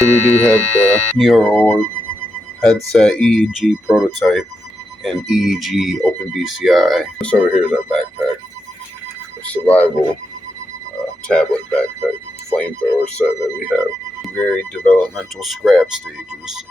We do have the NeuroOrb headset EEG prototype and EEG Open BCI. This over here is our backpack, a survival tablet backpack, flamethrower set that we have. Very developmental scrap stages.